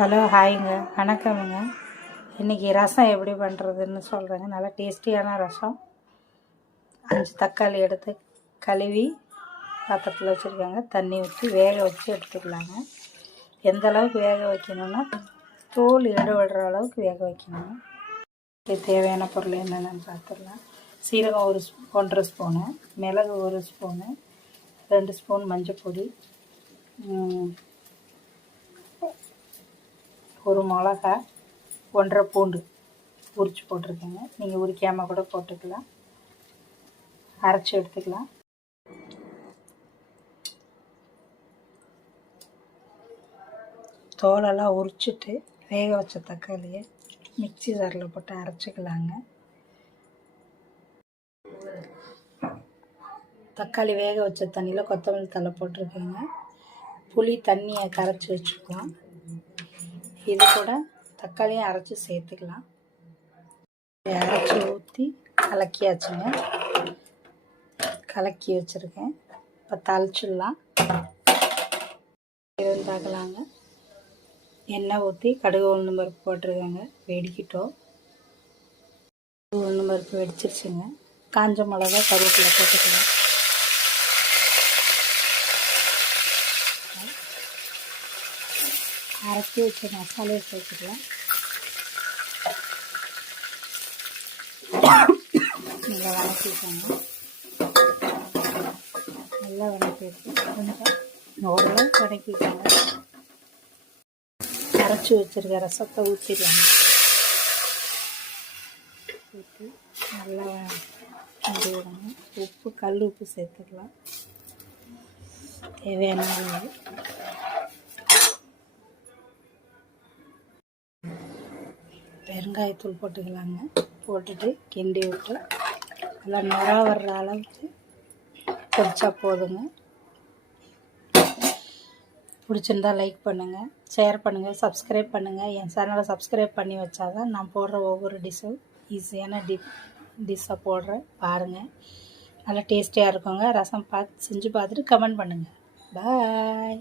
Hello ஹாய்ங்க, வணக்கமுங்க. இன்றைக்கி ரசம் எப்படி பண்ணுறதுன்னு சொல்கிறேங்க. நல்லா டேஸ்டியான ரசம். 5 தக்காளி எடுத்து கழுவி பாத்திரத்தில் வச்சுருக்காங்க. தண்ணி ஊற்றி வேக வச்சு எடுத்துக்கலாங்க. எந்த அளவுக்கு வேக வைக்கணும்னா தோல் விடுற அளவுக்கு வேக வைக்கணுங்க. தேவையான பொருள் என்னென்னு பார்த்துடலாம். சீரகம் 1.5 ஸ்பூனு, மிளகு 1 ஸ்பூனு, 2 ஸ்பூன் மஞ்சள் பொடி, 1 மிளகா, 1.5 பூண்டு உரித்து போட்டிருக்கேங்க. நீங்கள் உரிக்காமல் கூட போட்டுக்கலாம். அரைச்சி எடுத்துக்கலாம். தோலெல்லாம் உரிச்சிட்டு வேக வச்ச தக்காளியை மிக்ஸி ஜாரில் போட்டு அரைச்சிக்கலாங்க. தக்காளி வேக வச்ச தண்ணியில் கொத்தமல்லி தழை போட்டிருக்கேங்க. புளி தண்ணியை கரைச்சி வச்சுக்கலாம். இது கூட தக்காளியும் அரைச்சி சேர்த்துக்கலாம். அரைச்சி ஊற்றி கலக்கியாச்சுங்க. கலக்கி வச்சுருக்கேன். இப்போ தாளிச்சிடலாம். இருந்தாக்கலாங்க. எண்ணெய் ஊற்றி கடுகு உளுந்தம் பருப்பு போட்டிருக்கேங்க. வெடிக்கிட்டோம். உளுந்தம் பருப்பு வெடிச்சிருச்சுங்க. காஞ்ச மிளகா கருவேப்பிலை போட்டுக்கலாம். அரைச்சி வச்ச மசாலையை சேர்த்துக்கலாம். நல்லா வதக்கிக்கோங்க. நல்லா வதக்கிட்டு கொஞ்சம் ஓரளவு வதக்கிக்கோங்க. அரைச்சி வச்சுருக்க ரசத்தை ஊற்றிடலாங்க. ஊற்றி நல்லா கிண்டி விடணும். உப்பு, கல் உப்பு சேர்த்துக்கலாம். தேவையான அளவு பெருங்காயத்தூள் போட்டுக்கலாங்க. போட்டுட்டு கிண்டி விட்டு நல்லா நுர வர்ற அளவுக்கு கொதிச்சா போதுங்க. பிடிச்சிருந்தா லைக் பண்ணுங்கள், ஷேர் பண்ணுங்கள், சப்ஸ்கிரைப் பண்ணுங்கள். என் சேனலை சப்ஸ்கிரைப் பண்ணி வச்சாதான் நான் போடுற ஒவ்வொரு டிஷ்ஷும் ஈஸியான டிஷ்ஷாக போடுறேன். பாருங்கள், நல்லா டேஸ்டியாக இருக்குங்க. ரசம் செஞ்சு பார்த்துட்டு கமெண்ட் பண்ணுங்கள். பாய்.